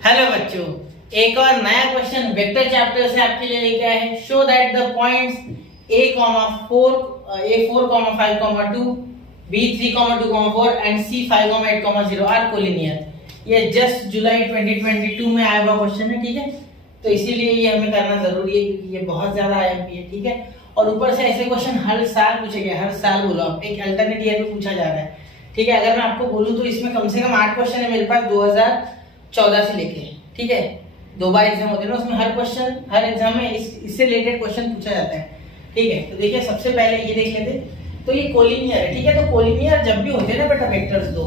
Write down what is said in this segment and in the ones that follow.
Hello बच्चों, एक और नया क्वेश्चन वेक्टर चैप्टर से आपके लिए लेके आए हैं। Show that the points a,4 a4,5,2 b3,2,4 and c5,8,0 are collinear. ये जस्ट जुलाई 2022 में आया हुआ क्वेश्चन है, ठीक है। तो इसीलिए ये हमें करना जरूरी है क्योंकि ये बहुत ज्यादा आईएमपी है, ठीक है। और ऊपर से ऐसे क्वेश्चन हर साल पूछे गए, हर साल बोलो आप, एक अल्टरनेट ईयर में पूछा जा रहा है, ठीक है। अगर मैं आपको बोलूं तो इसमें कम से कम 8 क्वेश्चन है मेरे पास 2014 से लेके, ठीक है। 2 बार एग्जाम होते हैं ना, उसमें हर क्वेश्चन हर एग्जाम में इससे रिलेटेड क्वेश्चन पूछा जाता है, ठीक है। तो देखिए सबसे पहले ये देख लेते, तो ये कोलिनियर है, ठीक है। तो कोलिनियर जब भी होते हैं ना बेटा वेक्टर्स दो,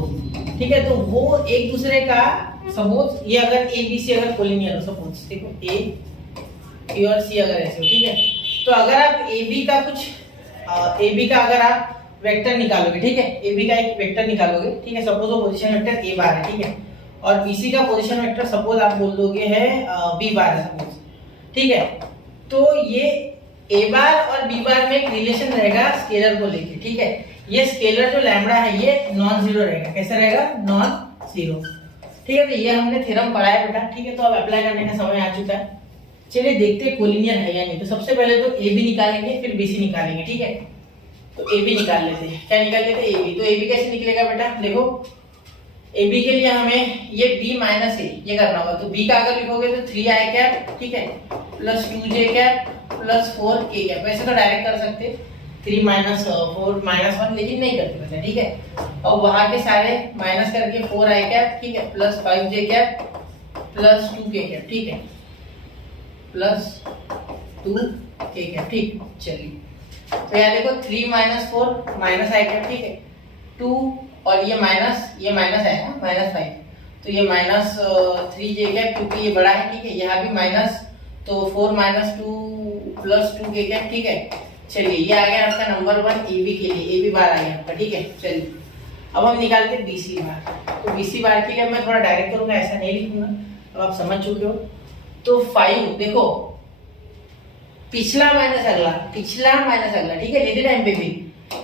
ठीक है, तो वो एक दूसरे का, सपोज ये अगर ए बी सी अगर कोलिनियर हो, सपोज देखो ए और सी अगर ऐसे हो, ठीक है। तो अगर आप ए बी का अगर आप वेक्टर निकालोगे, ठीक है, ए बी का एक वेक्टर निकालोगे, ठीक है। सपोज वो पोजीशन वेक्टर ए बार है, ठीक है, और बीसी का पोजीशन वेक्टर सपोज आप बोल दोगे है बी बार है सपोज, ठीक है। तो ये ए बार और बी बार में एक रिलेशन रहेगा स्केलर को लेके, ठीक है। ये स्केलर जो लैम्बडा है ये नॉन जीरो रहेगा। कैसा रहेगा? नॉन जीरो, ठीक है। तो ये हमने थ्योरम पढ़ा है बेटा, ठीक है। तो अब अप्लाई करने का समय आ चुका है। चलिए देखते हैं कोलिनियर है या नहीं। तो सबसे पहले तो ए बी निकालेंगे, फिर बीसी निकालेंगे, ठीक है। तो ए बी निकाल लेते हैं। क्या निकाल लेते हैं? A B. तो ए बी कैसे निकलेगा बेटा? देखो ए बी के लिए हमें ये b माइनस ए ये करना होगा। तो b का अगर लिखोगे तो 3 आई कैप, ठीक है, plus 2j cap plus 4k cap. वैसे तो डायरेक्ट कर सकते 3 माइनस 4 माइनस 1, लेकिन नहीं करते वैसे, ठीक है। और वहां के सारे माइनस करके 4 आई कैप, ठीक है, plus 5j cap plus 2k cap, ठीक है, प्लस 2k कैप, ठीक। चलिए तो यहाँ देखो 3 माइनस 4 माइनस आई कैप, ठीक है, 2 और ये माइनस है ना, -5, तो ये माइनस 3j कैप क्योंकि ये बड़ा है, ठीक है। यहाँ भी माइनस, तो 4 माइनस 2 प्लस 2k कैप, ठीक है। चलिए ये आ गया आपका नंबर 1 ए बी के लिए, ए बी बार आ गया आपका, ठीक है। चलिए अब हम निकालते हैं बीसी बार। तो बीसी बार के लिए मैं थोड़ा डायरेक्ट करूंगा, ऐसा नहीं लिखूंगा, अब आप समझ चुके हो। तो 5 देखो पिछला माइनस अगला, ठीक है, लेते टाइम पे भी।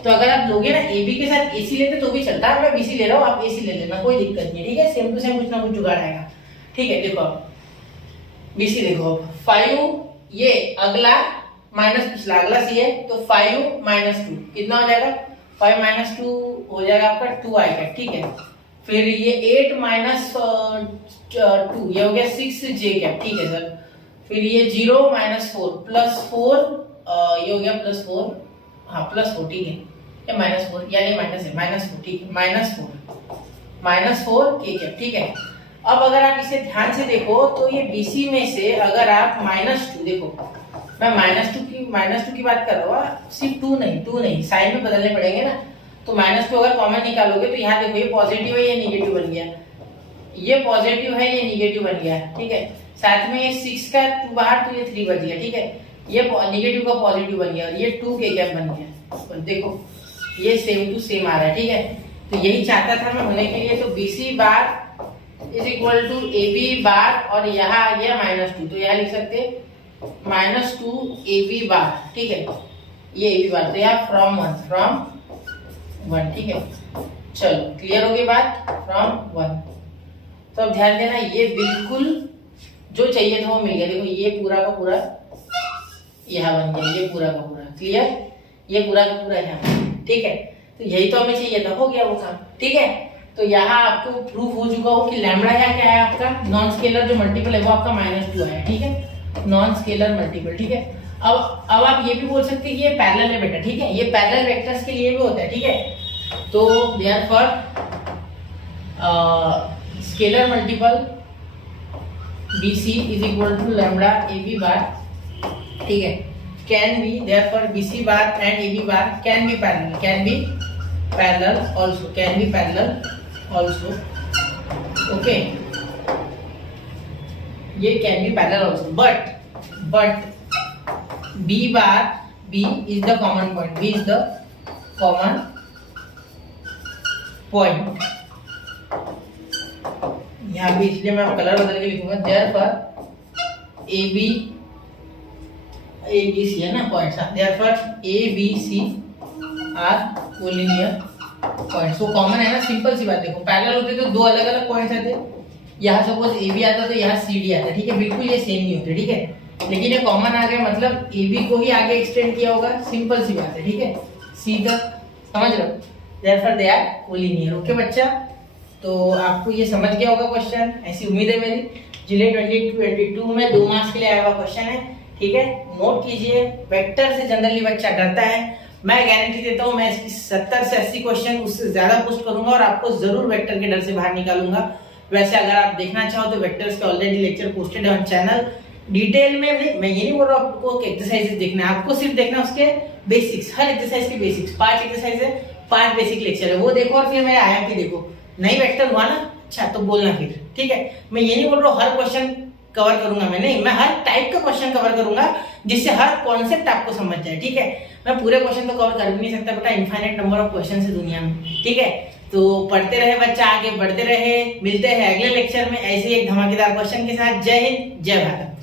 तो अगर आप लोगे ना ए बी के साथ एसी लेते तो भी चलता है, मैं बीसी ले रहा हूँ, आप एसी ले लेना, कोई दिक्कत नहीं है, ठीक है। सेम टू सेम कुछ ना कुछ जुगाड़ आएगा, ठीक है। देखो बीसी देखो, 5 ये अगला माइनस पिछला, अगला सी है, तो 5 माइनस 2 कितना हो जाएगा? 5 माइनस 2 हो जाएगा आपका 2 आएगा, ठीक है। फिर ये 8 माइनस 2 ये हो गया 6j कैप, ठीक है सर। फिर ये 0 माइनस 4 प्लस 4 ये हो गया प्लस 4, हाँ प्लस 4, ठीक है, या -4 यानी माइनस है, -4, ठीक है, -4 के कैप, ठीक है। अब अगर आप इसे ध्यान से देखो तो ये बीसी में से अगर आप -2 देखो, मैं -2 की बात कर रहा हूँ, सिर्फ 2 नहीं साइन में बदलने पड़ेंगे ना। तो -2 अगर कॉमन निकालोगे तो यहाँ देखो ये पॉजिटिव है, ये निगेटिव बन गया, ये पॉजिटिव है, ये निगेटिव बन गया, ठीक है। साथ में ये 6 का 2 बाहर, तो ये 3 बच गया, ठीक है। ये निगेटिव का पॉजिटिव बन गया और ये 2k कैप बन गया, और देखो ये सेम टू सेम आ रहा है, ठीक है। तो यही चाहता था मैं होने के लिए। तो BC bar is equal to AB bar, और यहाँ आ गया -2, तो यहाँ लिख सकते -2 AB बार, ठीक है, ये AB बार। तो यहाँ फ्रॉम 1, ठीक है। चलो क्लियर हो गई बात, फ्रॉम 1। तो अब ध्यान देना, ये बिल्कुल जो चाहिए था वो मिल गया। देखो ये पूरा का पूरा यहाँ बन गया, ये पूरा का पूरा क्लियर, ये पूरा का पूरा यहाँ, ठीक है। तो यही तो हमें चाहिए था, हो गया वो काम, ठीक है। तो यहाँ आपको प्रूफ हो चुका हो कि लैम्बडा यहाँ क्या है आपका, नॉन स्केलर जो मल्टीपल है वो आपका -2 आया, ठीक है, नॉन स्केलर मल्टीपल, ठीक है। अब आप ये भी बोल सकते हैं कि ये पैरेलल है बेटा, ठीक है, ये पैरेलल वेक्टर्स के लिए भी होता है, ठीक है। तो therefore scalar multiple BC is equal to lambda AB bar, ठीक है, can be therefore BC bar and AB bar can be parallel also, okay, ये can be parallel also, but B is the common point, B is the common point। यहाँ भी इसलिए मैं colour बदल के लिखूंगा, देयरफॉर ABC है ना points, therefore ABC are collinear points. वो कॉमन है ना, सिंपल सी बात। देखो पैरेलल होते तो 2 अलग अलग पॉइंट्स आते, यहाँ सपोज ए बी आता तो यहाँ सी डी आता, ठीक है, बिल्कुल ये सेम नहीं होते, ठीक है, लेकिन ये कॉमन आ गया मतलब ए बी को ही आगे एक्सटेंड किया होगा, सिंपल सी बात है, ठीक है, सी तक, समझ रहे हो, therefore they are collinear. Okay बच्चा, तो आपको ये समझ गया होगा क्वेश्चन, ऐसी उम्मीद है मेरी। जुलाई 2022 में 2 मार्क्स के लिए आया हुआ क्वेश्चन है, ठीक है, नोट कीजिए। वेक्टर से जनरली बच्चा डरता है, मैं गारंटी देता हूँ मैं इसकी 70 से 80 क्वेश्चन उससे ज्यादा पोस्ट करूंगा और आपको जरूर वेक्टर के डर से बाहर निकालूंगा। वैसे अगर आप देखना चाहो तो वेक्टर्स के ऑलरेडी लेक्चर पोस्टेड है ऑन चैनल, डिटेल में मैं ये नहीं बोल रहा हूँ आपको एक्सरसाइजेस देखना है, आपको सिर्फ देखना उसके बेसिक्स, हर एक्सरसाइज के बेसिक्स, 5 एक्सरसाइज है, 5 बेसिक लेक्चर है, वो देखो और फिर मेरे आईएमपी देखो, नहीं वेक्टर हुआ ना अच्छा तो बोलना फिर, ठीक है। मैं ये नहीं बोल रहा हूँ हर क्वेश्चन कवर करूंगा, मैं नहीं, मैं हर टाइप का क्वेश्चन कवर करूंगा जिससे हर कॉन्सेप्ट आपको समझ जाए, ठीक है। मैं पूरे क्वेश्चन तो कवर कर भी नहीं सकता बेटा, इनफाइनाइट नंबर ऑफ क्वेश्चन है दुनिया में, ठीक है। तो पढ़ते रहे बच्चा, आगे बढ़ते रहे, मिलते हैं अगले लेक्चर में ऐसे ही एक धमाकेदार क्वेश्चन के साथ। जय हिंद, जय भारत।